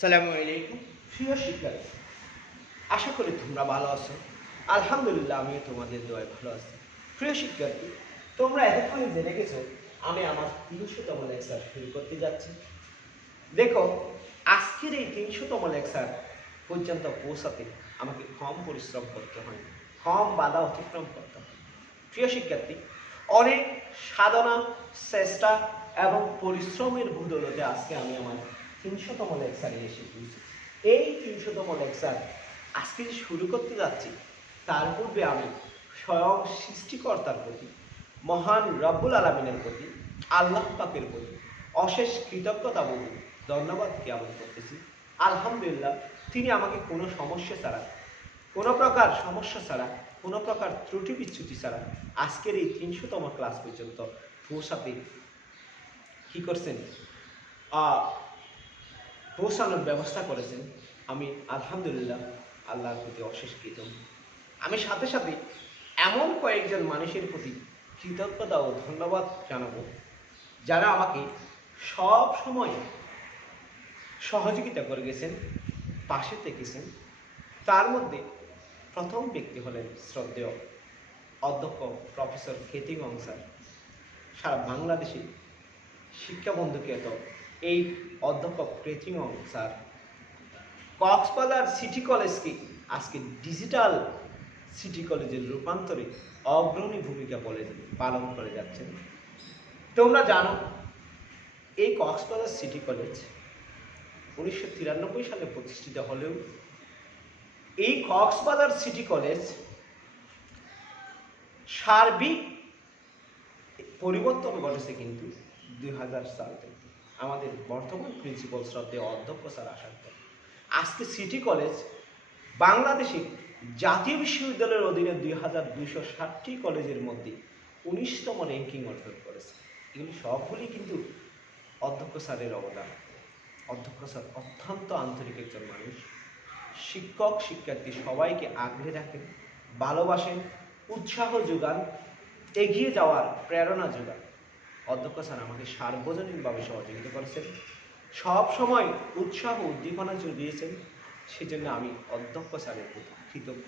সালামু আলাইকুম প্রিয় শিক্ষার্থী, আশা করি তোমরা ভালো আছো। আলহামদুলিল্লাহ, আমিও তোমাদের দোয়ায় ভালো আছি। প্রিয় শিক্ষার্থী, তোমরা এতক্ষণে জেনে গেছো আমি আমার 300তম লেকচার শুরু করতে যাচ্ছি। দেখো, আজকের এই 300তম লেকচার পর্যন্ত পৌঁছাতে আমাকে কম পরিশ্রম করতে হয়, কম বাধা অতিক্রম করতে হয়। প্রিয় শিক্ষার্থী, অনেক সাধনা, চেষ্টা এবং পরিশ্রমের বদৌলতে আজকে আমি আমার 300তম লেকচারে এসে পৌঁছি। এই 300তম লেকচার আজকে যে শুরু করতে যাচ্ছি, তার পূর্বে আমি স্বয়ং সৃষ্টিকর্তার প্রতি, মহান রব্বুল আলামিনের প্রতি, আল্লাহ পাকের প্রতি অশেষ কৃতজ্ঞতা বলি, ধন্যবাদ জ্ঞাপন করতেছি। আলহামদুলিল্লাহ, তিনি আমাকে কোনো সমস্যা ছাড়া, কোনো প্রকার সমস্যা ছাড়া, কোনো প্রকার ত্রুটি বিচ্যুতি ছাড়া আজকের এই 300তম ক্লাস পর্যন্ত পৌঁছাতে কী করছেন, পৌঁছানোর ব্যবস্থা করেছেন। আমি আলহামদুলিল্লাহ আল্লাহর প্রতি অশেষ কৃতজ্ঞ। আমি সাথে সাথে এমন কয়েকজন মানুষের প্রতি কৃতজ্ঞতা ও ধন্যবাদ জানাবো, যারা আমাকে সব সময় সহযোগিতা করে গেছেন, পাশে থেকেছেন। তার মধ্যে প্রথম ব্যক্তি হলেন শ্রদ্ধেয় অধ্যক্ষ প্রফেসর খ্যাতিমং স্যার। সারা বাংলাদেশে শিক্ষাবন্ধুকে এত এই অধ্যক্ষ খ্যাতিমং স্যার কক্সবাজার সিটি কলেজকে আজকে ডিজিটাল সিটি কলেজের রূপান্তরে অগ্রণী ভূমিকা পালন করে যাচ্ছেন। তোমরা জানো, এই কক্সবাজার সিটি কলেজ 1993 সালে প্রতিষ্ঠিত হলেও এই কক্সবাজার সিটি কলেজ সার্বিক পরিবর্তন ঘটেছে কিন্তু 2000 সাল থেকে। আমাদের বর্তমান প্রিন্সিপাল শ্রদ্ধেয় অধ্যক্ষ স্যার আসার পর আজকে সিটি কলেজ বাংলাদেশে জাতীয় বিশ্ববিদ্যালয়ের অধীনে 2260টি কলেজের মধ্যে 19তম র্যাঙ্কিং অর্জন করেছে। এগুলি সবগুলি কিন্তু অধ্যক্ষ স্যারের অবদান। অধ্যক্ষ স্যার অত্যন্ত আন্তরিক একজন মানুষ। শিক্ষক শিক্ষার্থী সবাইকে আগলে রাখেন, ভালোবাসেন, উৎসাহ যোগান, এগিয়ে যাওয়ার প্রেরণা যোগান। অধ্যক্ষ স্যার আমাকে সার্বজনীনভাবে সহযোগিতা করেছেন, সব সময় উৎসাহ উদ্দীপনা জুগিয়েছেন। সেজন্য আমি অধ্যক্ষ স্যারের প্রতি কৃতজ্ঞ।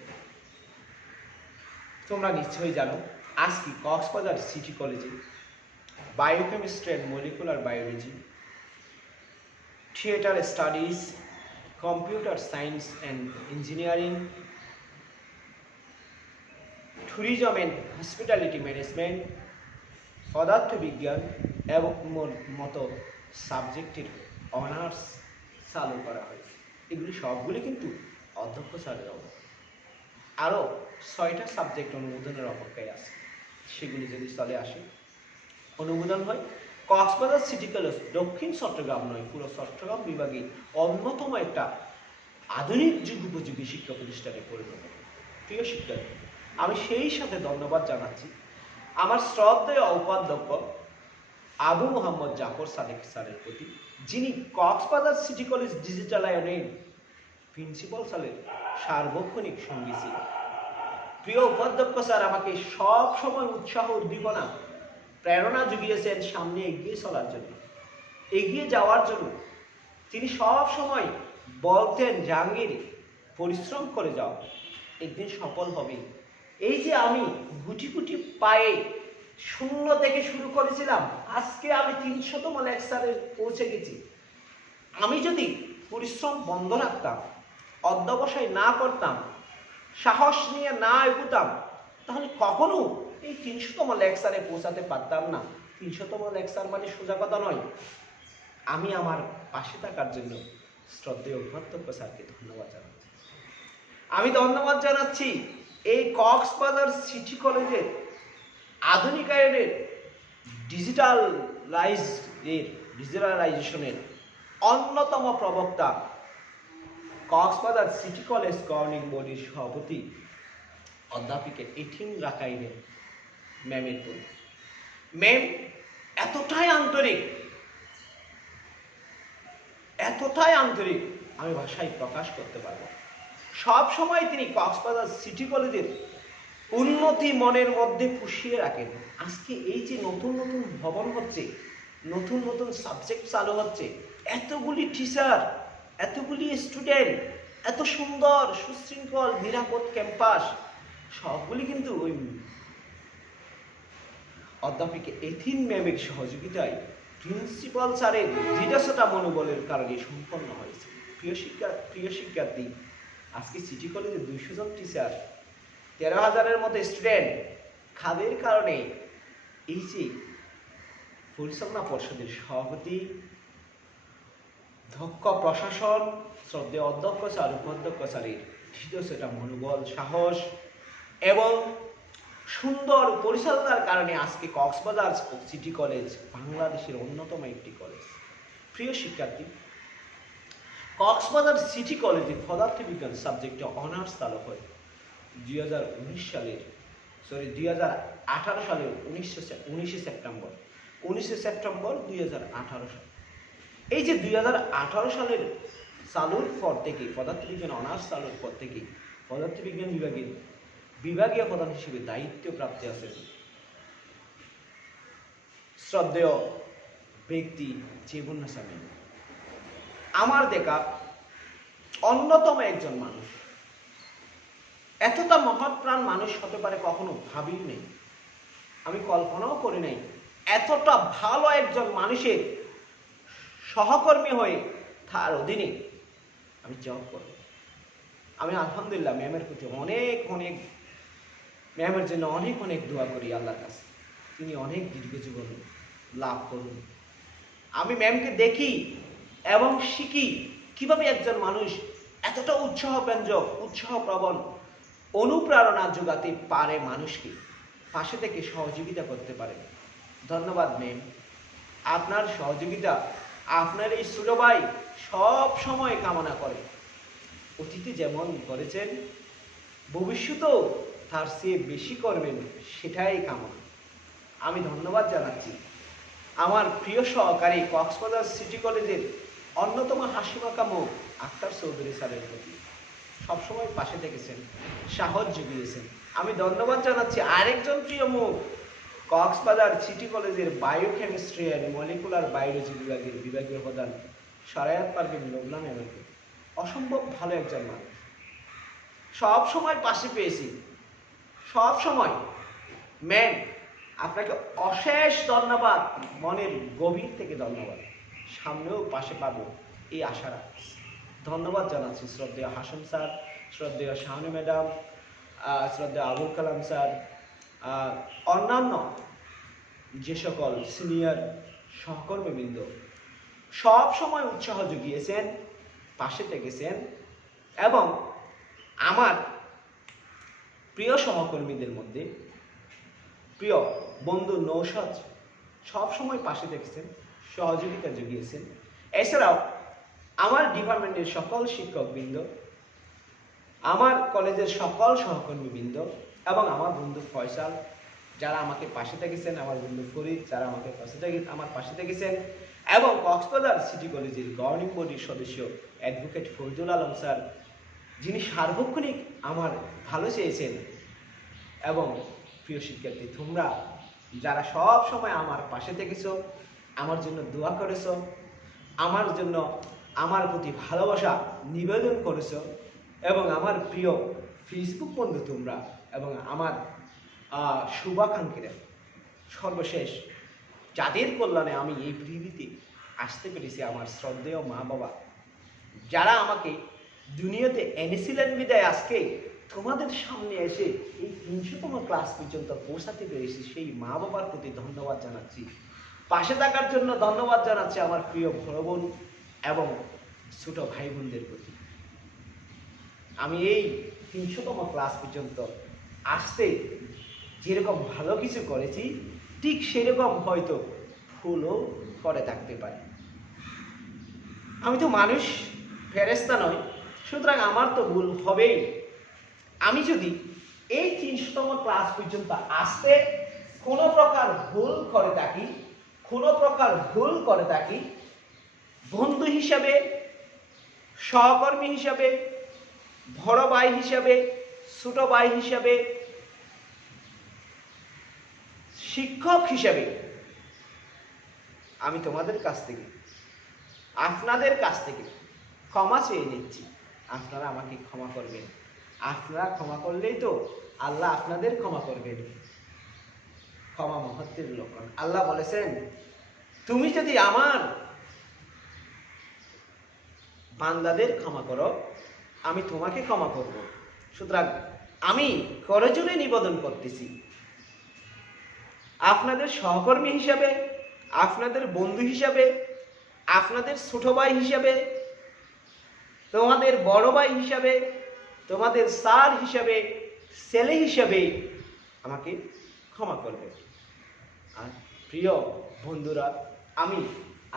তোমরা নিশ্চয়ই জানো, আজকে কক্সবাজার সিটি কলেজে biochemistry and molecular biology, theatre studies, computer science and engineering, tourism and hospitality management, পদার্থবিজ্ঞান এবং মতো সাবজেক্টের অনার্স চালু করা হয়েছে। এগুলি সবগুলি কিন্তু অধ্যক্ষ স্যারের অবদান। আরও 6টা সাবজেক্ট অনুমোদনের অপেক্ষায় আছে। সেগুলি যদি চলে আসে, অনুমোদন হয়, কক্সবাজার সিটি কলেজ দক্ষিণ চট্টগ্রাম নয়, পুরো চট্টগ্রাম বিভাগে অন্যতম একটা আধুনিক যুগ উপযোগী শিক্ষা প্রতিষ্ঠানে পরিণত হবে। প্রিয় শিক্ষার্থী, আমি সেই সাথে ধন্যবাদ জানাচ্ছি আমার শ্রদ্ধেয় উপাধ্যক্ষ আবু মোহাম্মদ জাফর সাদেক স্যারের প্রতি, যিনি কক্সবাজার সিটি কলেজ ডিজিটালায়নের প্রিন্সিপাল স্যারের সার্বক্ষণিক সঙ্গী ছিলেন। প্রিয় উপাধ্যক্ষ স্যার আমাকে সব সময় উৎসাহ উদ্দীপনা প্রেরণা জুগিয়েছেন সামনে এগিয়ে চলার জন্য, এগিয়ে যাওয়ার জন্য। তিনি সব সময় বলতেন, জাহাঙ্গীর, পরিশ্রম করে যাও, একদিন সফল হবে। এই যে আমি গুটি গুটি পায়ে 0 থেকে শুরু করেছিলাম, আজকে আমি 300তম লেকচারে পৌঁছে গেছি। আমি যদি পরিশ্রম বন্ধ রাখতাম, অধ্যবসায় না করতাম, সাহস নিয়ে না এগুতাম, তাহলে কখনো এই 300তম লেকচারে পৌঁছাতে পারতাম না। 300তম লেকচার মানে সোজা কথা নয়। আমি আমার পাশে থাকার জন্য শ্রদ্ধেয় উপাধ্যক্ষ স্যারকে ধন্যবাদ জানাচ্ছি। আমি ধন্যবাদ জানাচ্ছি এই কক্সবাজার সিটি কলেজের আধুনিকায়নের ডিজিটালাইজেশনের অন্যতম প্রবক্তা কক্সবাজার সিটি কলেজ গভর্নিং বডির সভাপতি অধ্যাপিকা এথিন রাকাইনের ম্যামের প্রতি। ম্যাম এতটাই আন্তরিক আমি ভাষায় প্রকাশ করতে পারব। সব সময় তিনি কক্সবাজার সিটি কলেজের উন্নতি মনের মধ্যে পুষিয়ে রাখেন। আজকে এই যে নতুন নতুন ভবন হচ্ছে, নতুন নতুন সাবজেক্ট চালু হচ্ছে, এতগুলি টিচার, এতগুলি এতগুলি স্টুডেন্ট, এত সুন্দর সুশৃঙ্খল নিরাপদ ক্যাম্পাস, সবগুলি কিন্তু ওই অধ্যাপিকা এথিন ম্যামের সহযোগিতায় প্রিন্সিপাল স্যারের দৃঢ়তা মনোবলের কারণে সম্পন্ন হয়েছে। প্রিয় শিক্ষার্থী, আজকে সিটি কলেজে 200 জন টিচার, 13,000-এর মতো স্টুডেন্ট, খাদের কারণে এই যে পরিচালনা পর্ষদের সভাপতি, দক্ষ প্রশাসন, শ্রদ্ধেয় অধ্যক্ষ স্যার, উপাধ্যক্ষ স্যারের দৃঢ়তা মনোবল, সাহস এবং সুন্দর পরিচালনার কারণে আজকে কক্সবাজার সিটি কলেজ বাংলাদেশের অন্যতম একটি কলেজ। প্রিয় শিক্ষার্থী, কক্সবাজার সিটি কলেজে পদার্থবিজ্ঞান সাবজেক্টে অনার্স চালু হয় 2018 সালের 19 সেপ্টেম্বর 2018 সাল। এই যে 2018 সালের চালুর পর থেকে, পদার্থবিজ্ঞান অনার্স চালুর পর থেকে পদার্থবিজ্ঞান বিভাগীয় প্রধান হিসেবে দায়িত্ব প্রাপ্তি আছেন শ্রদ্ধেয় ব্যক্তি জীবন্যাসা ম্যাম। আমার দেখা অন্যতম একজন মানুষ, এতটা মহৎপ্রাণ মানুষ হতে পারে কখনো ভাবিও নেই, আমি কল্পনাও করি নাই এতটা ভালো একজন মানুষের সহকর্মী হয়ে তার অধীনে আমি জব করব। আমি আলহামদুলিল্লাহ ম্যামের প্রতি অনেক ম্যামের জন্য অনেক দোয়া করি আল্লাহর কাছে, তিনি অনেক দীর্ঘ জীবন লাভ করুন। আমি ম্যামকে দেখি এবং শিখি কিভাবে একজন মানুষ এতটা উৎসাহব্যঞ্জক, উৎসাহপ্রবণ অনুপ্রেরণা যোগাতে পারে, মানুষকে পাশে থেকে সহযোগিতা করতে পারে। ধন্যবাদ ম্যাম, আপনার সহযোগিতা আপনার এই ছোট ভাই সব সময় কামনা করে। অতীতে যেমন করেছেন, ভবিষ্যতেও তার চেয়ে বেশি করবেন, সেটাই কামনা। আমি ধন্যবাদ জানাচ্ছি আমার প্রিয় সহকারী কক্সবাজার সিটি কলেজের অন্যতম হাসিমাখা মুখ আক্তার চৌধুরী স্যারের প্রতি। সবসময় পাশে থেকেছেন, সাহস জুগিয়েছেন। আমি ধন্যবাদ জানাচ্ছি আরেকজন প্রিয় মুখ কক্সবাজার সিটি কলেজের বায়োকেমিস্ট্রি অ্যান্ড মলিকুলার বায়োলজি বিভাগের বিভাগীয় প্রধান সারায়াত পারভিন লোবনা ম্যামের প্রতি। অসম্ভব ভালো একজন মানুষ, সব সময় পাশে পেয়েছি, সব সময়। ম্যাম, আপনাকে অশেষ ধন্যবাদ, মনের গভীর থেকে ধন্যবাদ। সামনেও পাশে পাবো এই আশা রাখছি। ধন্যবাদ জানাচ্ছি শ্রদ্ধেয় হাসন স্যার, শ্রদ্ধেয় শাহানু ম্যাডাম, শ্রদ্ধেয় আবুল কালাম স্যার, অন্যান্য যে সকল সিনিয়র সহকর্মীবৃন্দ সব সময় উৎসাহ জুগিয়েছেন, পাশে থেকেছেন এবং আমার প্রিয় সহকর্মীদের মধ্যে প্রিয় বন্ধু নৌশাদ সব সময় পাশে থেকেছেন, সহযোগিতা জুগিয়েছেন। এছাড়াও আমার ডিপার্টমেন্টের সকল শিক্ষকবৃন্দ, আমার কলেজের সকল সহকর্মীবৃন্দ এবং আমার বন্ধু ফয়সাল যারা আমাকে পাশে থেকেছেন, আমার বন্ধু ফরিদ যারা আমাকে আমার পাশে থেকেছেন, এবং কক্সবাজার সিটি কলেজের গভর্নিং বডির সদস্য অ্যাডভোকেট ফজলুল আলম স্যার, যিনি সার্বক্ষণিক আমার ভালো চেয়েছেন। এবং প্রিয় শিক্ষার্থী, তোমরা যারা সব সময় আমার পাশে থেকেছো, আমার জন্য দোয়া করেছো, আমার জন্য আমার প্রতি ভালোবাসা নিবেদন করেছো, এবং আমার প্রিয় ফেসবুক বন্ধু তোমরা, এবং আমার শুভাকাঙ্ক্ষীরা, সর্বশেষ যাদের কল্যাণে আমি এই পৃথিবীতে আসতে পেরেছি, আমার শ্রদ্ধেয় মা বাবা, যারা আমাকে দুনিয়াতে এনেছিলেন বিদায় আজকে তোমাদের সামনে এসে এই 300তম ক্লাস পর্যন্ত পৌঁছাতে পেরেছি, সেই মা বাবার প্রতি ধন্যবাদ জানাচ্ছি। পাশে থাকার জন্য ধন্যবাদ জানাচ্ছি আমার প্রিয় বড় বোন এবং ছোট ভাই বোনদের প্রতি। আমি এই 300তম ক্লাস পর্যন্ত আসতে যেরকম ভালো কিছু করেছি, ঠিক সেরকম হয়তো ভুলও করে থাকতে পারি। আমি তো মানুষ, ফেরেশতা নয়, সুতরাং আমার তো ভুল হবেই। আমি যদি এই 300তম ক্লাস পর্যন্ত আসতে কোনো প্রকার ভুল করে থাকি, বন্ধু হিসাবে, সহকর্মী হিসাবে, বড় ভাই হিসাবে, ছোট ভাই হিসাবে, শিক্ষক হিসাবে, আমি তোমাদের কাছ থেকে, আপনাদের কাছ থেকে ক্ষমা চেয়ে নিচ্ছি, আপনারা আমাকে ক্ষমা করবেন। আপনারা ক্ষমা করলেই তো আল্লাহ আপনাদের ক্ষমা করবেন। ক্ষমা মহত্বের লক্ষণ। আল্লাহ বলেছেন, তুমি যদি আমার বান্দাদের ক্ষমা করো, আমি তোমাকে ক্ষমা করব। সুতরাং আমি করজোড়ে নিবেদন করতেছি, আপনাদের সহকর্মী হিসাবে, আপনাদের বন্ধু হিসাবে, আপনাদের ছোট ভাই হিসাবে, তোমাদের বড় ভাই হিসাবে, তোমাদের স্যার হিসাবে, ছেলে হিসাবে আমাকে ক্ষমা করবে। আর প্রিয় বন্ধুরা, আমি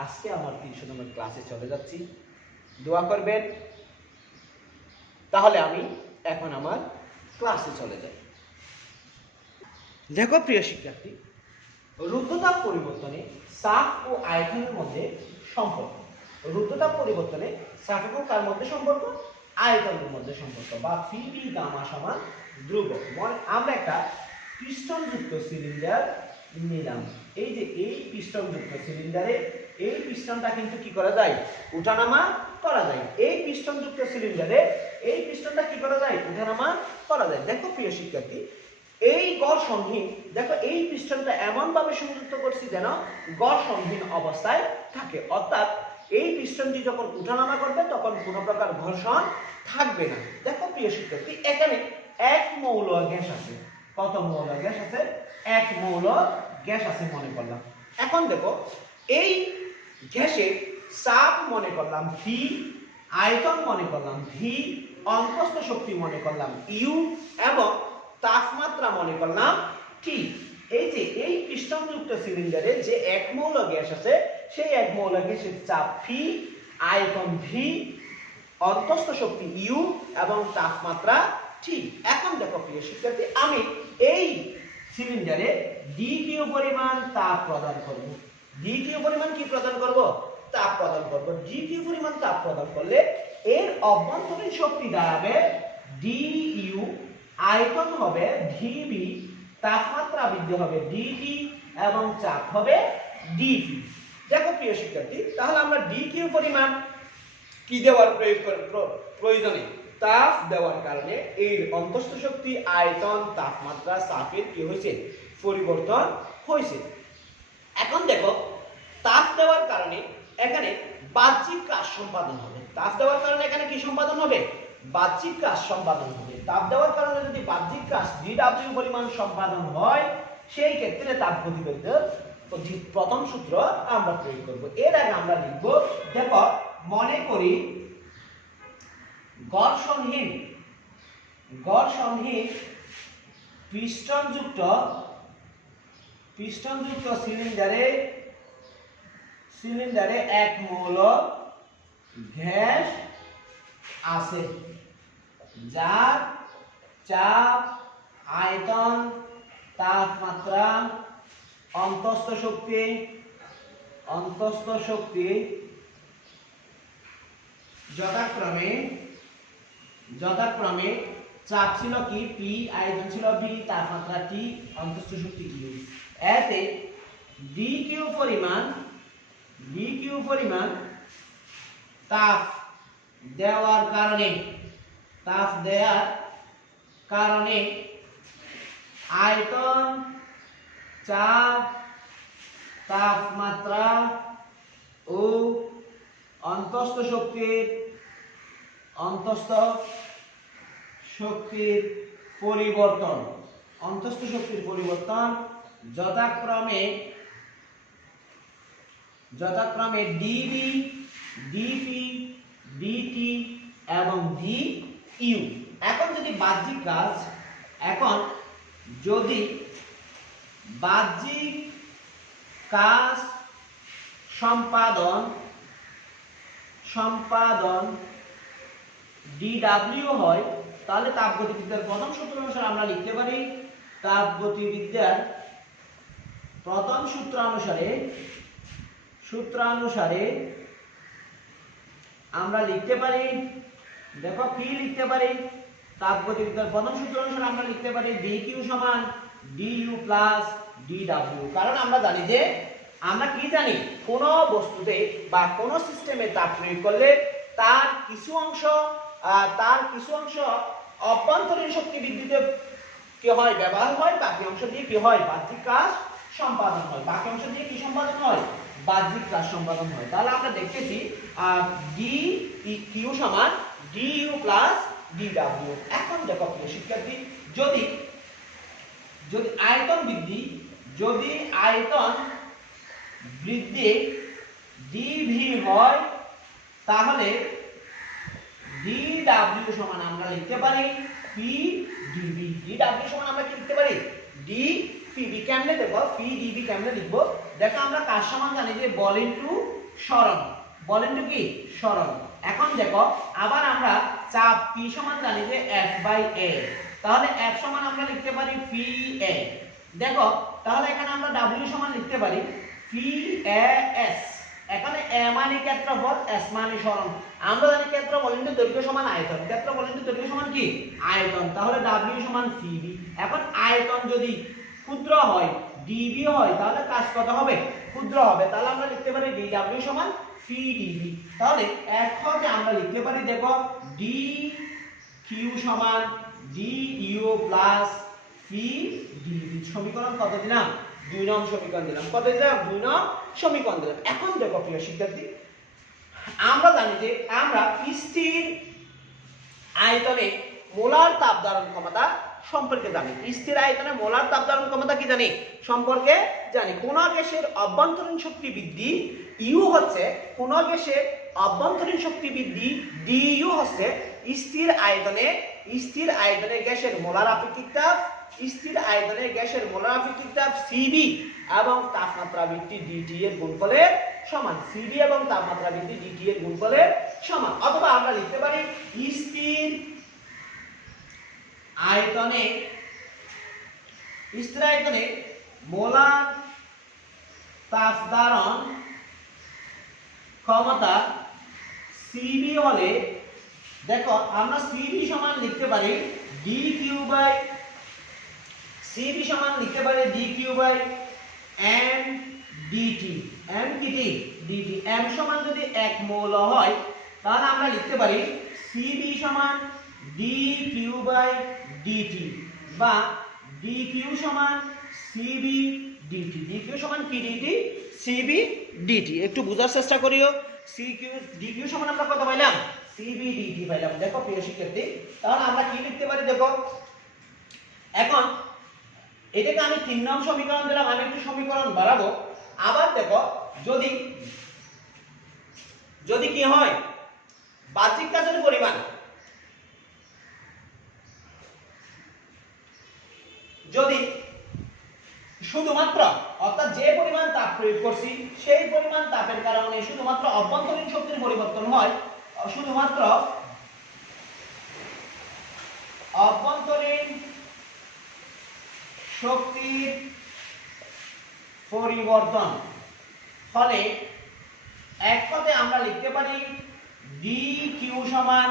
আজকে আমার 300 নম্বর ক্লাসে চলে যাচ্ছি, দোয়া করবেন। তাহলে আমি এখন আমার ক্লাসে চলে যাই। দেখো প্রিয় শিক্ষার্থী, রুদ্ধতাপ পরিবর্তনে চাপ ও আয়তনের মধ্যে সম্পর্ক। রুদ্ধতাপ পরিবর্তনে চাপ এবং কার মধ্যে সম্পর্ক? আয়তনের মধ্যে সম্পর্ক, বা ফিবি গামা সমান ধ্রুবক। আমরা একটা পিস্টনযুক্ত সিলিন্ডার নিলাম। এই যে এই পিস্টনযুক্ত সিলিন্ডারে এই পিস্টনটা কিন্তু কি করা যায়? উঠানামা করা যায়। এই পিস্টনযুক্ত সিলিন্ডারে এই পিস্টনটা কি করা যায়? উঠানামা করা যায়। দেখো প্রিয় শিক্ষার্থী, এই ঘর্ষণহীন, দেখো এই পিস্টনটা এমন ভাবে সংযুক্ত করছি যেন ঘর্ষণহীন অবস্থায় থাকে, অর্থাৎ এই পিস্টনটি যখন উঠানামা করবে তখন কোনো প্রকার ঘর্ষণ থাকবে না। দেখো প্রিয় শিক্ষার্থী, এখানে এক মৌল গ্যাস আছে। কত মৌল গ্যাস আছে? এক মৌল গ্যাস আছে মনে করলাম। এখন দেখো এই গ্যাসের চাপ মনে করলাম ভি, আয়তন মনে করলাম ভি, অন্তস্থ শক্তি মনে করলাম ইউ, এবং তাপমাত্রা মনে করলাম টি। এই যে এই পিস্টনযুক্ত সিলিন্ডারে যে এক মৌল গ্যাস আছে, সেই এক মৌল গ্যাসের চাপ ভি, আয়তন ভি, অন্তস্থ শক্তি ইউ এবং তাপমাত্রা টি। এখন দেখো প্রিয় শিক্ষার্থী, আমি এই সিলিন্ডারে ডি কিউ পরিমাণ তাপ প্রদান করব। ডি কিউ পরিমাণ কি প্রদান করব? তাপ প্রদান করব। ডি কিউ পরিমাণ তাপ প্রদান করলে এর অভ্যন্তরীণ শক্তি দাঁড়াবে ডি ইউ, আয়তন হবে ডিবি, তাপমাত্রা বৃদ্ধি হবে ডিটি, এবং চাপ হবে ডিপি। দেখো প্রিয় শিক্ষার্থী, তাহলে আমরা ডি কিউ পরিমাণ কি দেওয়ার প্রয়োজনে? তাপ দেওয়ার কারণে এর অন্তস্থ শক্তি, আয়তন, তাপমাত্রা, চাপের কি হয়েছে? পরিবর্তন হয়েছে। এখন দেখো, তাপ দেওয়ার কারণে এখানে বাহ্যিক কাজ সম্পাদন হবে। তাপ দেওয়ার কারণে এখানে কি সম্পাদন হবে? বাহ্যিক কাজ সম্পাদন হবে। তাপ দেওয়ার কারণে যদি বাহ্যিক কাজ ডিডব্লিউ পরিমাণ সম্পাদন হয়, সেই ক্ষেত্রে তাপ গতিবেগের প্রথম সূত্র আমরা প্রয়োগ করব। এর আগে আমরা লিখব, দেখো মনে করি ঘর্ষণহীন পিস্টনযুক্ত সিলিন্ডারে এক মৌল গ্যাস আছে, যার চাপ, আয়তন, তাপমাত্রা, অন্তস্থ শক্তি যথাক্রমে চাপ ছিল কি পি, আয়তন ছিল বি, তাপমাত্রা টি, অন্তস্থ শক্তি কিউ। এতে ডি কিউ পরিমাণ তাপ দেওয়ার কারণে আয়তন, চাপ, তাপমাত্রা ও অন্তস্থ শক্তির পরিবর্তন যথাক্রমে ডিবি, ডিপি, ডিটি এবং ডিইউ। এখন যদি বাহ্যিক কাজ সম্পাদন ডিডব্লিউ হয়, তাহলে তাপগতিবিদ্যার প্রথম সূত্র অনুসারে আমরা লিখতে পারি, তাপগতিবিদ্যার প্রথম সূত্র অনুসারে আমরা লিখতে পারি, দেখো কি লিখতে পারি? তাপগতিবিদ্যার প্রথম সূত্র অনুসারে আমরা লিখতে পারি dq সমান du প্লাস dw। কারণ আমরা জানি যে, আমরা কি জানি, কোন বস্তুতে বা কোন সিস্টেমে তাপ প্রয়োগ করলে তার কিছু অংশ অভ্যন্তরীণ শক্তি বৃদ্ধিতে কি হয় ব্যবহার হয়, বাকি অংশ দিয়ে কি হয় বাহ্যিক কাজ সম্পাদন হয়। বাকি অংশ দিয়ে কি সম্পাদন হয় বাহ্যিক কাজ সম্পাদন হয়। তাহলে আমরা দেখতেছি ডি কিউ সমান ডিইউ প্লাস ডিডব্লিউ। এখন দেখো প্রিয় শিক্ষার্থী, যদি আয়তন বৃদ্ধি ডিভি হয় তাহলে ডিডব্লিউ সমান আমরা লিখতে পারি পি ডিবি। ডিডব্লিউ সমান আমরা কি লিখতে পারি ডি পিবি। কেমনে দেখো পি ডিবি কেমনে লিখবো দেখো, আমরা কার সমান জানি যে বল ইনটু সরণ। বল ইনটু কি সরণ। এখন দেখো আবার আমরা চাপ পি সমান জানি যে এফ বাই এ। তাহলে এফ সমান আমরা লিখতে পারি পি এ। দেখো তাহলে এখানে আমরা ডব্লিউ সমান লিখতে পারি পি এ এস। এখানে এ মানে ক্ষেত্রফল, এস মানে সরণ। আমরা জানি ক্ষেত্রফল ইনটু দৈর্ঘ্য সমান আয়তন। ক্ষেত্রফল ইনটু দৈর্ঘ্য সমান কি আয়তন। তাহলে ডব্লিউ সমান সিবি। এখন আয়তন যদি ক্ষুদ্র হয় ডিবি হয় তাহলে কাজ কত হবে ক্ষুদ্র হবে। তাহলে আমরা লিখতে পারি ডিডব্লিউ সমান পি ডিবি। তাহলে এককে আমরা লিখতে পারি দেখো ডি কিউ সমান D U plus P D V. সমীকরণ কত দিলাম 2 নং সমীকরণ দিলাম। কত দিলাম 2 নং সমীকরণ দিলাম। এখন দেখো প্রিয় শিক্ষার্থী, আমরা জানি যে আমরা স্থির আয়তনে মোলার তাপ ধারণ ক্ষমতা সম্পর্কে জানি। স্থির আয়তনে মোলার তাপ ধারণ ক্ষমতা কি জানি সম্পর্কে জানি। কোন গ্যাসের অভ্যন্তরীণ শক্তি বৃদ্ধি ইউ হচ্ছে, কোন গ্যাসের অভ্যন্তরীণ শক্তি বৃদ্ধি ডিইউ হচ্ছে স্থির আয়তনে গ্যাসের মোলার আপেক্ষিক তাপ, স্থির আয়তনে গ্যাসের মোলার আপেক্ষিক তাপ সিবি এবং তাপমাত্রা বৃদ্ধি ডিটি এর গুণফলের সমান। সিবি এবং তাপমাত্রা বৃদ্ধি ডিটি এর গুণফলের সমান। অথবা আমরা লিখতে পারি স্থির আয়তনে মোলার তাপ ধারণ ক্ষমতা সিবি হলে দেখো আমরা সিবি সমান লিখতে পারি D Q by M D T. M K T D T. M সমান যদি 1 মোল হয় তাহলে আমরা লিখতে পারি সিবি সমান ডি কিউ বাই ডিটি বা ডি কিউ সমান সিবি ডিটি। ডি কিউ সমান কি ডিটি সিবি ডিটি। একটু বোঝার চেষ্টা করিও। সি কিউ ডি কিউ সমান আমরা কত পাইলাম সিবি ডিটি পাইলাম। দেখো প্রিয় শিক্ষার্থী, তাহলে আমরা কি লিখতে পারি দেখো, এখন এটাকে আমি 3 নং সমীকরণ দিলাম। আমি একটু সমীকরণ বাড়াবো। আবার দেখো যদি কি হয় বাহ্যিক কাজের পরিমাণ যদি শুধুমাত্র অর্থাৎ যে পরিমাণ তাপ প্রয়োগ করছি সেই পরিমাণ তাপের কারণে শুধুমাত্র অভ্যন্তরীণ শক্তির পরিবর্তন হয়, শুধুমাত্র অভ্যন্তরীণ শক্তির পরিবর্তন ফলে এক কথায় আমরা লিখতে পারি ডি কিউ সমান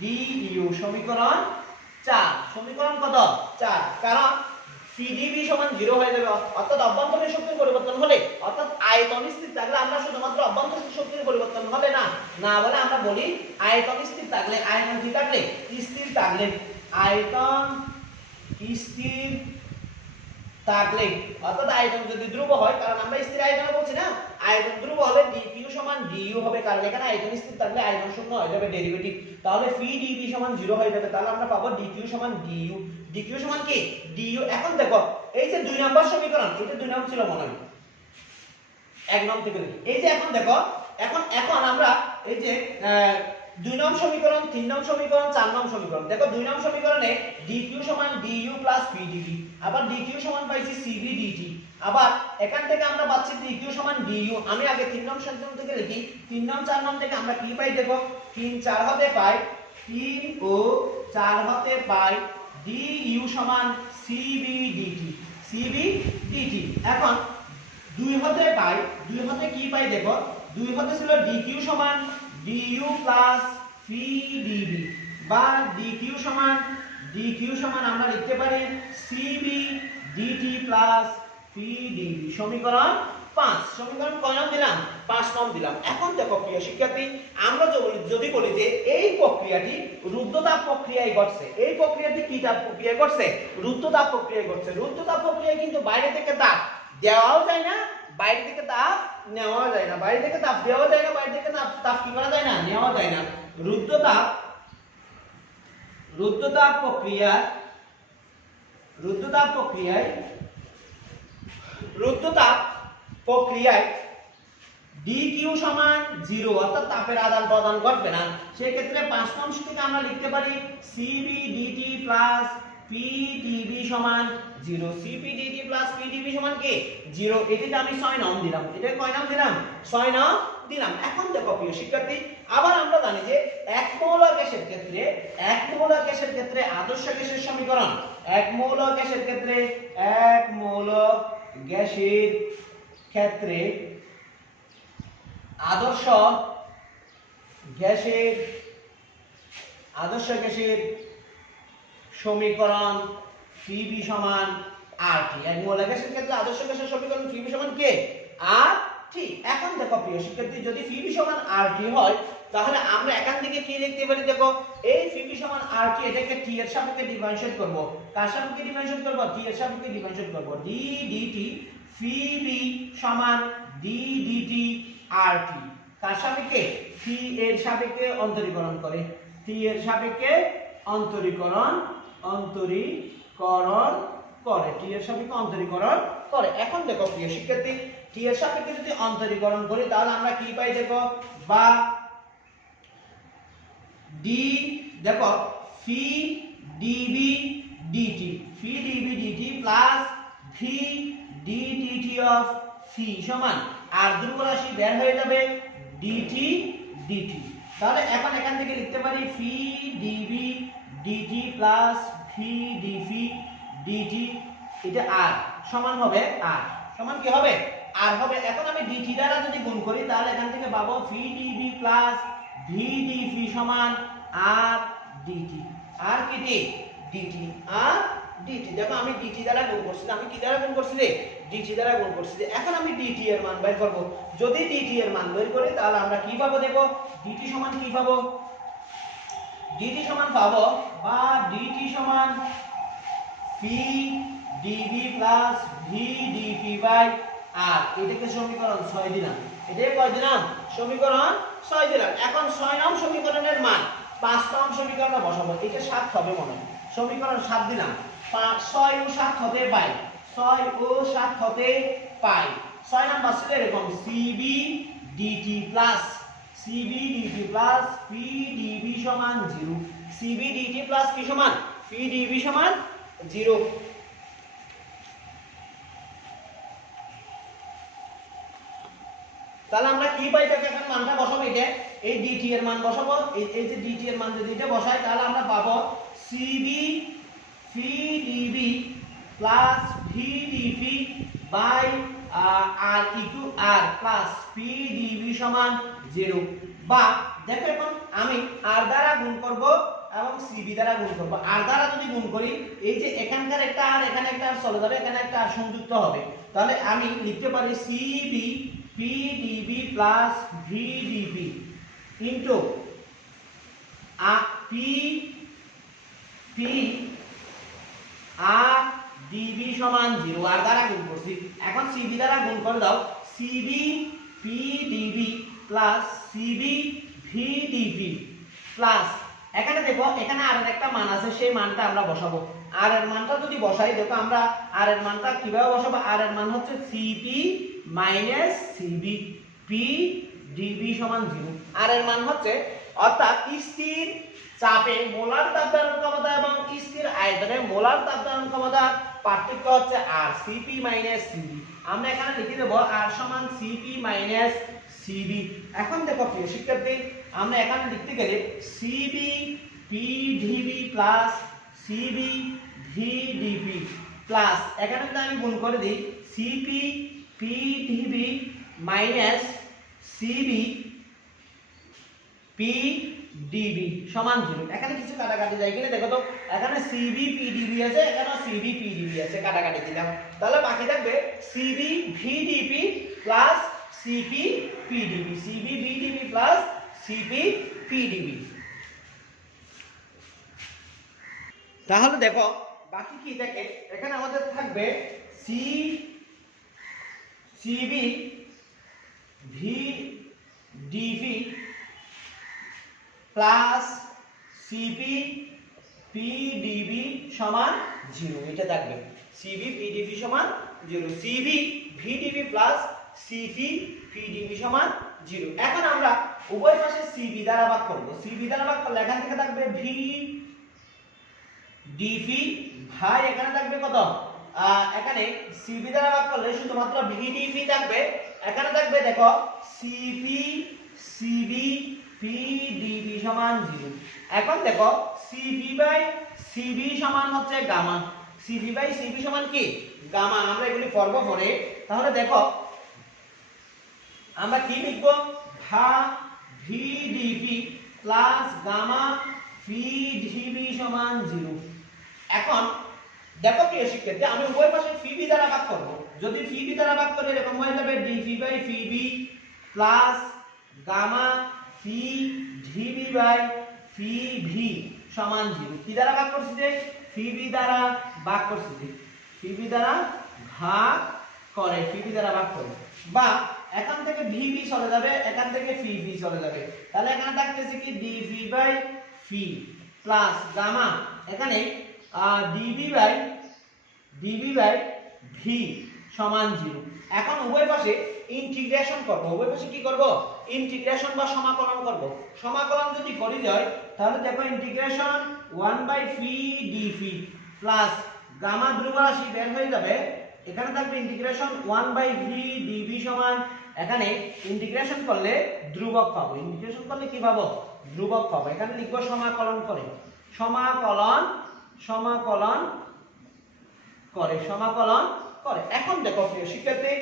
ডি ইউ। সমীকরণ 4। সমীকরণ কত 4। কারণ পিডিবি সমান 0 হয়ে যাবে। অর্থাৎ অভ্যন্তরীণ শক্তির পরিবর্তন হলে, অর্থাৎ আয়তন স্থির থাকলে আমরা শুধুমাত্র অভ্যন্তরীণ শক্তির পরিবর্তন হলে না বলে আমরা বলি আয়তন স্থির থাকলে, আয়তন কি থাকলে স্থির থাকলে, আয়তন স্থির থাকলে অর্থাৎ আয়তন যদি ধ্রুব হয়, কারণ আমরা স্থির আয়তন বলছি না, আয়তন ধ্রুব হলে dq সমান du হবে। কারণ এখানে আয়তন স্থির থাকলে আয়তন শূন্য হয়ে যাবে ডেরিভেটিভ। তাহলে phi dv সমান 0 হয়ে যাবে। তাহলে আমরা পাবো dq সমান du। dq সমান কি du। এখন দেখো এই যে 2 নম্বর সমীকরণ, এটা 2 নম্বর ছিল মনে হয় 1 নম্বর থেকে। এই যে এখন দেখো এখন আমরা এই যে 2 নং সমীকরণ, 3 নং সমীকরণ, 4 নং সমীকরণ। দেখো 2 নং সমীকরণে dq সমান du প্লাস pdv, আবার dq সমান পাইছি cv dt, আবার এখান থেকে আমরা পাচ্ছি dq সমান du। আমি আগে 3 নং সমীকরণ থেকে লিখি, 3 নং 4 নং থেকে আমরা কি পাই দেখো, 3 4 হতে পাই 3 ও 4 হতে পাই du সমান cv dt, cv dt। এখন 2 হতে পাই, 2 হতে কি পাই দেখো, 2 হতে ছিল dq সমান du প্লাস phi dv বা dq সমান আমরা লিখতে পারি cv dt plus phi dv। সমীকরণ 5। সমীকরণ কয় নং দিলাম 5 নং দিলাম। এখন দেখো প্রিয় শিক্ষার্থী, আমরা যদি বলি যে এই প্রক্রিয়াটি রুদ্ধতাপ প্রক্রিয়ায় ঘটছে, এই প্রক্রিয়াটি কি তাপ প্রক্রিয়ায় ঘটছে? রুদ্ধতাপ প্রক্রিয়ায় ঘটছে। রুদ্ধতাপ প্রক্রিয়ায় কিন্তু বাইরে থেকে তাপ দেওয়াও যায় না, বাইরে থেকে তাপ নেওয়া যায় না, বাইরে থেকে তাপ দেওয়া যায় না, বাইরে থেকে তাপ কি করা যায় না, নেওয়া যায় না। রুদ্ধতাপ প্রক্রিয়ায় dQ সমান 0, অর্থাৎ তাপের আদান প্রদান ঘটবে না। সেই ক্ষেত্রে 5 নং থেকে আমরা লিখতে পারি Cv dt প্লাস Pdv সমান 0। Cp dt প্লাস Pdv সমান কি 0। এটাতে আমি 6 নং দিলাম। এটা কয় নং দিলাম? 6 নং দিলাম। এখন দেখো প্রিয় শিক্ষার্থী, আবার আমরা জানি যে এক মৌল গ্যাসের ক্ষেত্রে আদর্শ গ্যাসের সমীকরণ, এক মৌল গ্যাসের ক্ষেত্রে আদর্শ গ্যাসের সমীকরণ Pv সমান RT। এক মৌল গ্যাসের ক্ষেত্রে আদর্শ গ্যাসের সমীকরণ Pv সমান কি RT। এখন দেখো প্রিয় শিক্ষার্থী, যদি Pv সমান RT হয় তাহলে আমরা এখান থেকে কি লিখতে পারি? দেখো এই Pv সমান RT, এটাকে T এর সাপেক্ষে ডিফারেন্সিয়েট করব। কার সাপেক্ষে ডিফারেন্সিয়েট করব? T এর সাপেক্ষে ডিফারেন্সিয়েট করব। d dt Pv সমান d dt RT। কার সাপেক্ষে? T এর সাপেক্ষে অন্তরীকরণ করে, T এর সাপেক্ষে অন্তরীকরণ করে, T এর সাপেক্ষে অন্তরীকরণ করে। এখন দেখো প্রিয় শিক্ষার্থী, T এর সাপেক্ষে যদি অন্তরীকরণ করি তাহলে আমরা কি পাই? দেখো বা d, দেখো phi dv dt plus v d dt of phi সমান আর ধ্রুবরাশি বের হয়ে যাবে dt। তাহলে এখন এখান থেকে লিখতে পারি phi dv dt plus v dv dt, এটা r সমান হবে r, সমান কি হবে? r হবে। এখন আমি dt দ্বারা যদি গুণ করি তাহলে এখান থেকে পাবো v dv plus v dv সমান r dt। r কি dt? r dt। দেখো আমি dt দ্বারা গুণ করছি, আমি কি দ্বারা গুণ করছি রে? dt দ্বারা গুণ করছি। এখন আমি dt এর মান বের করব। যদি dt এর মান বের করি তাহলে আমরা কি পাবো? দেখো dt সমান কি পাবো? dt সমান পাবো বা dt সমান p dv plus v dv by r। এটাকে সমীকরণ 6 দিলাম। এটাকে কয় দিলাম? সমীকরণ 6 দিলাম। এখন 6 নং সমীকরণের মান 5 নং সমীকরণে বসাবো। এটা 7 হবে মনে হয়। সমীকরণ 7 দিলাম। 6 ও 7 হতে পাই, 6 ও 7 হতে পাই। 6 নাম্বার ছিল এরকম Cv dt প্লাস Pdv সমান 0। Cv dt প্লাস কি সমান? Pdv সমান 0। তাহলে আমরা কি পাই? দেখো এখন মানটা বসাবো, এটা এই dt এর মান বসাবো। এই যে dt এর মান যদি এটা বসাই তাহলে আমরা পাবো Cv Pdv plus Vdv by r equal r plus Pdv সমান 0। বা দেখো এখন আমি r দ্বারা গুণ করব এবং Cv দ্বারা গুণ করব। r দ্বারা যদি গুণ করি এই যে এখানকার একটা r, এখানে একটা r চলে যাবে, এখানে একটা r সংযুক্ত হবে। তাহলে আমি লিখতে পারি Cv Pdv plus Vdv into P r dv সমান 0। আর দ্বারা গুণ করছি, এখন Cv দ্বারা গুণ করে দাও। Cv Pdv plus Cv Vdv plus এখানে দেখো এখানে আর একটা মান আছে, সেই মানটা আমরা বসাবো। আর এর মানটা যদি বসাই, দেখো আমরা আর এর মানটা কিভাবে বসাবো? আর এর মান হচ্ছে Cp মাইনাস Cv Pdv সমান 0। আর এর মান হচ্ছে, অর্থাৎ স্থির চাপে মোলার তাপ ধারণ ক্ষমতা এবং স্থির আয়তনে মোলার তাপ ধারণ ক্ষমতার পার্থক্য হচ্ছে r, Cp মাইনাস Cv। আমরা এখানে লিখে দেব r সমান Cp মাইনাস Cv। এখন দেখো প্রিয় শিক্ষার্থী, আমরা এখানে লিখতে গেলে Cv Pdv plus Cv Vdv plus এখানে যদি আমি গুণ করে দিই Cp Pdv minus Cv Pdv সমান 0। এখানে কিছু কাটাকাটি যায় কিনা দেখো তো, এখানে Cv Pdv আছে, এখানে Cv Pdv আছে, কাটাকাটি দিলাম। তাহলে বাকি থাকবে Cv Vdv plus C P P D V, C V বিডিবি প্লাস সিপি পিডিবি। তাহলে দেখো বাকি কি দেখে, এখানে আমাদের থাকবে C V V D V plus C P P D V সমান 0, এটা থাকবে সিবি পিডিবি সমান 0, C V V D V plus C P P D V সমান 0। এখন আমরা উভয় পাশে সিবি দ্বারা ভাগ করব, সিবি দ্বারা ভাগ করলে এখান থেকে থাকবে ভি ডিভি ভাই এখানে থাকবে কত, এখানে সিবি দ্বারা ভাগ করলে শুধুমাত্র ভিডিভি থাকবে, এখানে থাকবে দেখো সিপি সিবি পিডিবি সমান 0। এখন দেখো সিবি বাই সিবি সমান হচ্ছে গামা, সিবি বাই সিবি সমান কি গামা, আমরা এগুলি পড়ব পরে। তাহলে দেখো আমরা কি লিখব, ভা ভিডিভি প্লাস গামা ভিডিভি সমান 0। এখন দেখো প্রিয় শিক্ষার্থী, আমি উভয় পাশে ফিবি দ্বারা ভাগ করব, যদি ফিবি দ্বারা ভাগ করি এরকম হয়ে যাবে ডিভি বাই ফিবি প্লাস গামা ফি ডিভি বাই ফিভি সমান 0। কি দ্বারা ভাগ করছি, যে ফিবি দ্বারা ভাগ করছি, যে ফিবি দ্বারা ভাগ করে, ফিবি দ্বারা ভাগ করে, বা এখান থেকে ভিভি চলে যাবে, এখান থেকে ফিভি চলে যাবে, তাহলে এখানে থাকতেছে কি D V by phi plus gamma এখানে ডিভি বাই ভি সমান 0। এখন উভয় পাশে ইন্টিগ্রেশন করব, উভয় পাশে কি করব, ইন্টিগ্রেশন বা সমাকলন করব। সমাকলন যদি করি যায় তাহলে দেখো ইন্টিগ্রেশন 1 বাই ফি ডিভি প্লাস গামা ধ্রুবরাশি বের হয়ে যাবে, এখানে থাকবে ইন্টিগ্রেশন 1 বাই ভি ডিভি সমান, এখানে ইন্টিগ্রেশন করলে ধ্রুবক পাবো, ইন্টিগ্রেশন করলে কি পাবো, ধ্রুবক পাবো। এখানে লিখব সমাকলন করে, সমাকলন করে। এখন দেখো প্রিয় শিক্ষার্থী,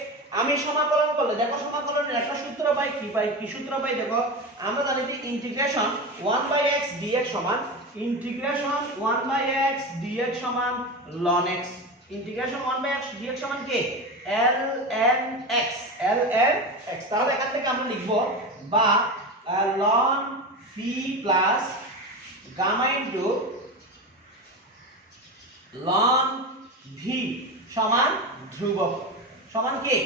আমি সমাকলন করলে দেখো সমাকলনের একটা সূত্র পাই, কি পাই, কি সূত্র পাই, দেখো আমরা জানি যে ইন্টিগ্রেশন 1 বাই x dx সমান, ইন্টিগ্রেশন 1 বাই x dx সমান ln x, integration 1 by x dx সমান কি ln x, তাহলে এখান থেকে আমরা লিখব বা ln phi plus gamma into ln v সমান ধ্রুবক, সমান কি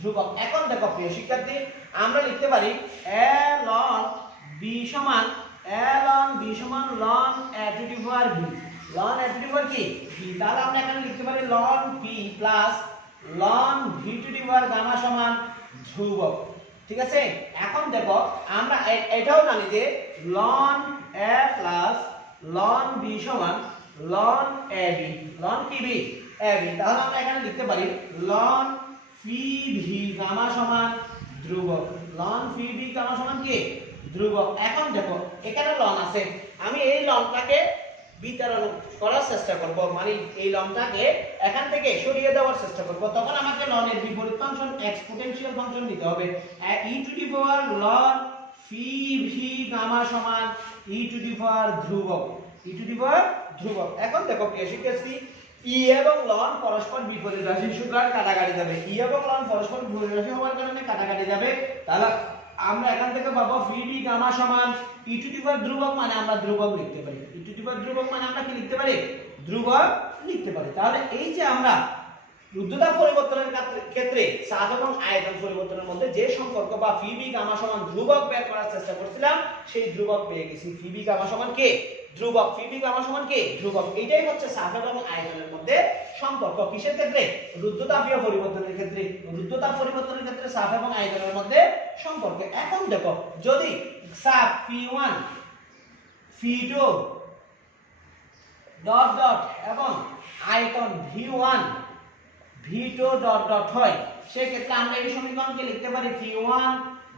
ধ্রুবক। এখন দেখো প্রিয় শিক্ষার্থী, আমরা লিখতে পারি ln b সমান ln a to the power b, ln a to the power কি b, তাহলে আমরা এখানে লিখতে পারি ln p plus ln v to the power gamma সমান ধ্রুবক, ঠিক আছে। এখন দেখো আমরা এটাও জানি যে ln a plus ln b সমান ln ab, ln কি b ab, তাহলে আমরা এখানে লিখতে পারি ln phi v গামা সমান ধ্রুবক, ln phi v গামা সমান কি ধ্রুবক। এখন দেখো এখানে ln আছে, আমি এই lnটাকে বিতরণ করার চেষ্টা করব, মানে এই লনটাকে এখান থেকে সরিয়ে দেওয়ার চেষ্টা করব, তখন আমাকে ln এর বিপরীত ফাংশন এক্সপোনেনশিয়াল ফাংশন নিতে হবে, e to the power ln phi v gamma সমান e টু দি পাওয়ার ধ্রুবক, e টু দি পাওয়ার ধ্রুবক। এখন দেখো প্রিয় শিক্ষার্থী, e এবং ln পরস্পর বিপরীত রাশি, সুতরাং কাটাকাটি যাবে, e এবং ln পরস্পর বিপরীত রাশি হওয়ার কারণে কাটাকাটি যাবে, তাহলে আমরা এখান থেকে পাবো phi v গামা সমান e টু দি পাওয়ার ধ্রুবক, মানে আমরা ধ্রুবক লিখতে পারি, e টু দি পাওয়ার ধ্রুবক মানে আমরা কি লিখতে পারি, ধ্রুবক লিখতে পারি। তাহলে এই যে আমরা রুদ্ধতাপ পরিবর্তনের ক্ষেত্রে চাপ এবং আয়তন পরিবর্তনের মধ্যে যে সম্পর্ক বা phi v গামা সমান ধ্রুবক বের করার চেষ্টা করছিলাম, সেই ধ্রুবক পেয়ে গেছি, phi v গামা সমান কি ধ্রুবক, phi v গামা সমান কি ধ্রুবক। এটাই হচ্ছে চাপ এবং আয়তনের মধ্যে সম্পর্ক, কিসের ক্ষেত্রে, রুদ্ধতাপীয় পরিবর্তনের ক্ষেত্রে, রুদ্ধতাপ পরিবর্তনের ক্ষেত্রে চাপ এবং আয়তনের মধ্যে সম্পর্ক। এখন দেখো যদি চাপ p1 p2 ডট ডট এবং আয়তন v1 v2 ডট ডট হয়, সেই ক্ষেত্রে আমরা এই সমীকরণকে লিখতে পারি p1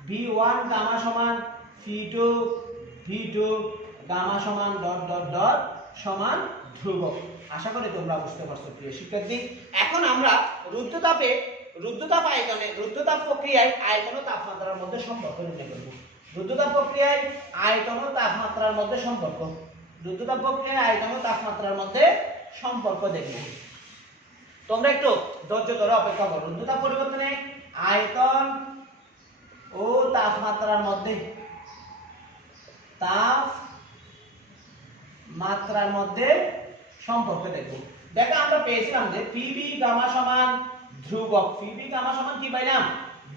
v1 গামা সমান p2 v2 গামা সমান ডট ডট ডট সমান ধ্রুবক। আশা করি তোমরা বুঝতে পারছো প্রিয় শিক্ষার্থী। এখন আমরা রুদ্ধতাপ আয়তনে, রুদ্ধতাপ প্রক্রিয়ায় আয়তন ও তাপমাত্রার মধ্যে সম্পর্ক নির্ণয় করব। রুদ্ধতাপ প্রক্রিয়ায় আয়তন ও তাপমাত্রার মধ্যে সম্পর্ক, রুদ্ধতাপ প্রক্রিয়ায় আয়তন ও তাপমাত্রার মধ্যে সম্পর্ক দেখব। তোমরা একটু ধৈর্য ধরে অপেক্ষা করো। রুদ্ধতাপ পরিবর্তনে আয়তন ও তাপমাত্রার মধ্যে তাপমাত্রার মধ্যে সম্পর্ক দেখো। দেখো আমরা পেয়েছিলাম যে পিবি গামা সমান ধ্রুবক। পিবি গামা সমান কি পাইলাম?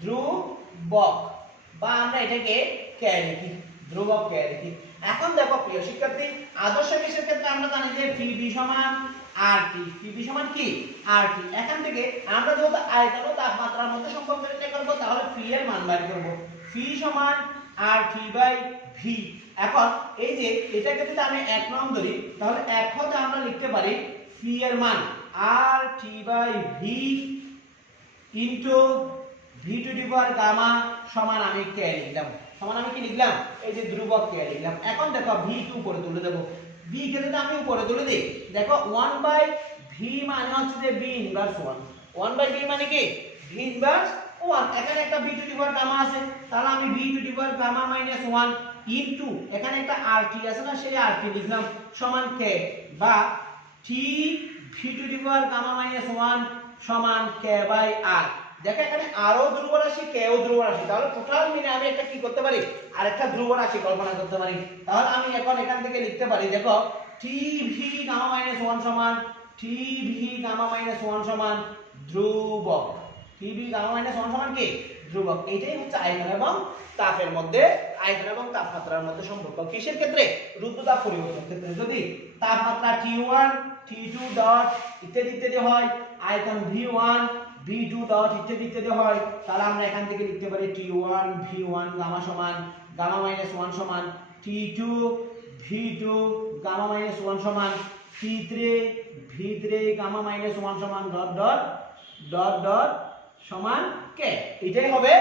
ধ্রুবক, বা আমরা এটাকে কে লিখি, ধ্রুবক কে লিখি। এখন দেখো প্রিয় শিক্ষার্থী, আদর্শ গ্যাসের ক্ষেত্রে আমরা জানি যে পিবি সমান আরটি। পিবি সমান কি? আরটি। এখান থেকে আমরা যেহেতু আয়তন ও তাপমাত্রার মধ্যে সম্পর্ক নির্ণয় করব, তাহলে পি এর মান বের করব। পি সমান আরটি বাই ভি। এখন এই যে এটাকে যদি আমি 1 নং ধরি, তাহলে এক হতে আমরা লিখতে পারি পি এর মান R T by V into V to the power gamma সমান আমি কে লিখলাম, সমান আমি কি লিখলাম? এই যে ধ্রুবক কে লিখলাম। এখন দেখো ভি কে উপরে তুলে দেব। ভি কে যদি আমি উপরে তুলে দেই, দেখো 1 বাই ভি মানে হচ্ছে যে ভি ইনভার্স 1। 1 বাই ভি মানে কি? V inverse 1। এখানে একটা V to the power gamma আছে, তাহলে আমি V to the power gamma minus 1 into এখানে একটা আরটি আছে না, সেই আরটি লিখলাম সমান কে, বা T V to the power gamma minus 1 সমান কে বাই আর। দেখো এখানে আরো ধ্রুব রাশি, কেও ধ্রুব রাশি, তাহলে টোটাল মিলে আমি একটা কি করতে পারি? আরেকটা ধ্রুব রাশি কল্পনা করতে পারি। তাহলে আমি এখন এখান থেকে লিখতে পারি, দেখো টি ভি গামা মাইনাস 1 সমান টি ভি গামা মাইনাস 1 সমান ধ্রুবক। টি ভি গামা মাইনাস 1 সমান কি? ধ্রুবক। এইটাই হচ্ছে আয়তন এবং তাপের মধ্যে, আয়তন এবং তাপমাত্রার মধ্যে সম্পর্ক। কিসের ক্ষেত্রে? রুদ্রতাপ পরিবর্তনের ক্ষেত্রে। যদি তাপমাত্রা T1 T2 ডট ইত্যাদি ইত্যাদি হয়, আয়তন V1 V2 ডট ইত্যাদি ইত্যাদি হয়, তাহলে আমরা এখান থেকে লিখতে পারি T1 V1 গামা সমান গামা মাইনাস 1 সমান T2 V2 গামা মাইনাস 1 সমান T3 V3 গামা মাইনাস 1 সমান ডট ডট ডট ডট সমান কে। এটাই হবে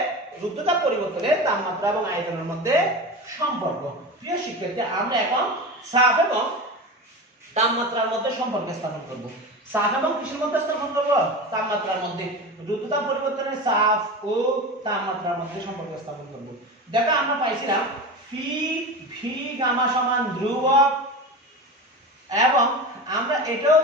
রুদ্রতাপ পরিবর্তনের তাপমাত্রা এবং আয়তনের মধ্যে সম্পর্ক। প্রিয় শিক্ষার্থী, আমরা এখন চাপ এবং তাপমাত্রার মধ্যে সম্পর্ক স্থাপন করব। চাপ এবং কিসের মধ্যে স্থাপন করব? তাপমাত্রার মধ্যে। রুদ্রতাপ পরিবর্তনের চাপ ও তাপমাত্রার মধ্যে সম্পর্ক স্থাপন করব। দেখো আমরা পাইছিলাম পি ভি গামা সমান ধ্রুবক, এবং আমরা এটাও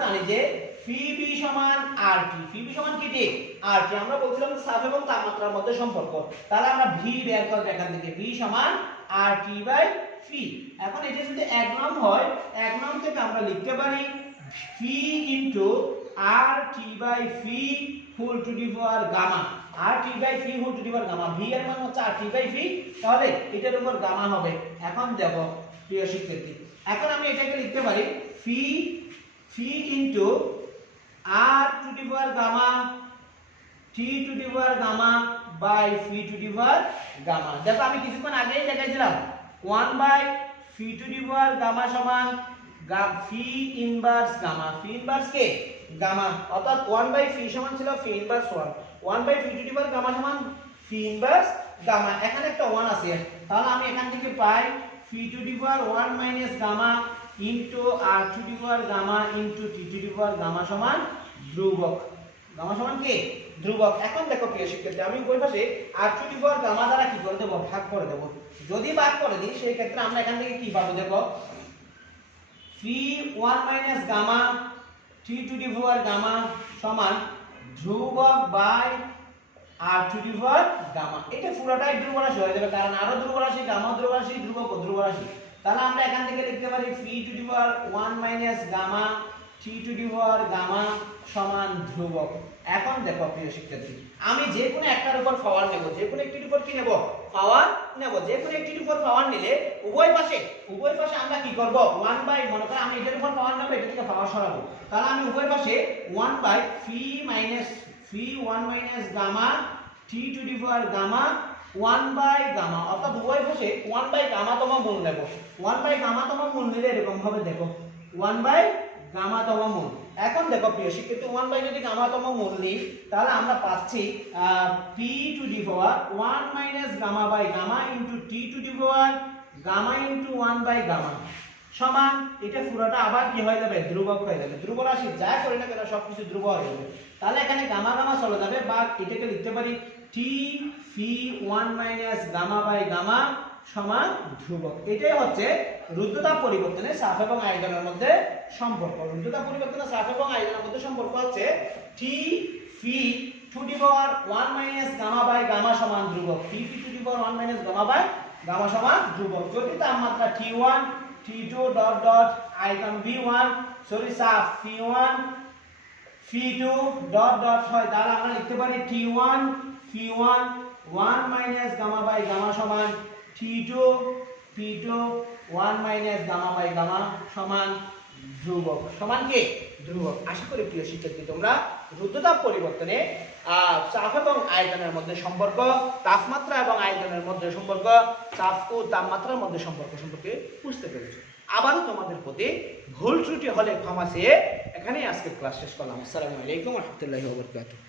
জানি যে পিবি সমান আরটি। পিবি সমান কি? ঠিক আরটি। আমরা বলছিলাম চাপ এবং তাপমাত্রার মধ্যে সম্পর্ক, তাহলে আমরা ভি বের করব এখান থেকে। ভি সমান আরটি বাই পি। এখন এটা যদি 1 নং হয়, 1 নং থেকে আমরা লিখতে পারি P into R T by P whole to the power gamma. R T by P whole to the power gamma. V এর মান হচ্ছে আরটি বাই পি, তাহলে এটার উপর গামা হবে। এখন দেখো প্রিয় শিক্ষার্থী, এখন আমি এটাকে লিখতে পারি P into R to the power gamma T to the power gamma by P to the power gamma. দেখো আমি কিছুক্ষণ আগেই দেখাইছিলাম 1 by P to the power gamma সমান P inverse gamma. P inverse কে? গামা। অর্থাৎ 1 বাই পি সমান ছিল P inverse 1। 1 by P to the power gamma সমান পি ইনভার্স গামা। এখানে একটা 1 আছে, তাহলে আমি এখান থেকে পাই P to the power 1 minus gamma into R to the power gamma into T to the power gamma সমান ধ্রুবক। গামা সমান কি? ধ্রুবক। এখন দেখো প্রিয় শিক্ষার্থী, আমি ওই পাশে আর টু দি পাওয়ার গামা দ্বারা কি করে দেব? ভাগ করে দেব। যদি ভাগ করে দিই, সেই ক্ষেত্রে আমরা এখান থেকে কি পাবো? দেখো P 1 minus gamma T to the power gamma সমান ধ্রুবক by R to the power gamma. এটা পুরোটাই ধ্রুব রাশি হয়ে যাবে, কারণ আরো ধ্রুব রাশি, গামা ধ্রুব রাশি, ধ্রুবক ধ্রুব রাশি। তাহলে আমরা এখান থেকে লিখতে পারি P to the power 1 minus gamma T to the power gamma সমান ধ্রুবক। এখন দেখো প্রিয় শিক্ষার্থী, আমি যে কোনো একটার উপর পাওয়ার নেব, যে কোনো একটির উপর কি নেব? পাওয়ার নেব। যে কোনো একটির উপর পাওয়ার নিলে উভয় পাশে আমরা কি করব? 1 বাই, মনে করো আমি এটার উপর পাওয়ার নেব, এটা থেকে পাওয়ার সরাবো, তাহলে আমি উভয় পাশে 1 by P 1 minus gamma T to the power gamma 1 by gamma, অর্থাৎ উভয় পাশে 1 বাই গামাতম মূল নেব। 1 বাই গামাতম মূল নিলে এরকম ভাবে দেখো 1 বাই গামাতম মূল। এখন দেখো প্রিয় শিক্ষার্থী, 1 বাই যদি গামাতম মূল নিই, তাহলে আমরা পাচ্ছি P to the power 1 minus gamma by gamma into T to the power gamma into 1 by gamma সমান, এটা পুরোটা আবার কি হয়ে যাবে? ধ্রুবক হয়ে যাবে। ধ্রুব রাশি যা করি না কেন সবকিছু ধ্রুব হয়ে যাবে। তাহলে এখানে গামা গামা চলে যাবে, বা এটাকে লিখতে পারি T P 1 minus gamma by gamma সমান ধ্রুবক। এটাই হচ্ছে রুদ্রতাপ পরিবর্তনের চাপ এবং আয়তনের মধ্যে সম্পর্ক। রুদ্রতাপ পরিবর্তনের চাপ এবং আয়তনের মধ্যে সম্পর্ক হচ্ছে T P to the power 1 minus gamma by gamma সমান ধ্রুবক, T2 to the power 1 minus gamma by gamma সমান ধ্রুবক। যদি তাপমাত্রা T1 T2 ডট ডট আয়তন V1 সরি চাপ P1 P2 ডট ডট হয়, তাহলে আমরা লিখতে পারি T1 P1 1 minus gamma by gamma সমান T2 P2 1 minus gamma by gamma সমান ধ্রুবক, সমান কি ধ্রুবক। আশা করি প্রিয় শিক্ষার্থী তোমরা রুদ্ধতাপ পরিবর্তনে চাপ এবং আয়তনের মধ্যে সম্পর্ক, তাপমাত্রা এবং আয়তনের মধ্যে সম্পর্ক, চাপ ও তাপমাত্রার মধ্যে সম্পর্ক সম্পর্কে বুঝতে পেরেছো। আবারও তোমাদের প্রতি ভুল ত্রুটি হলে ক্ষমা চেয়ে এখানেই আজকের ক্লাস শেষ করলাম। আসসালামু আলাইকুম ওয়া রাহমাতুল্লাহি ওয়া বারাকাতুহু।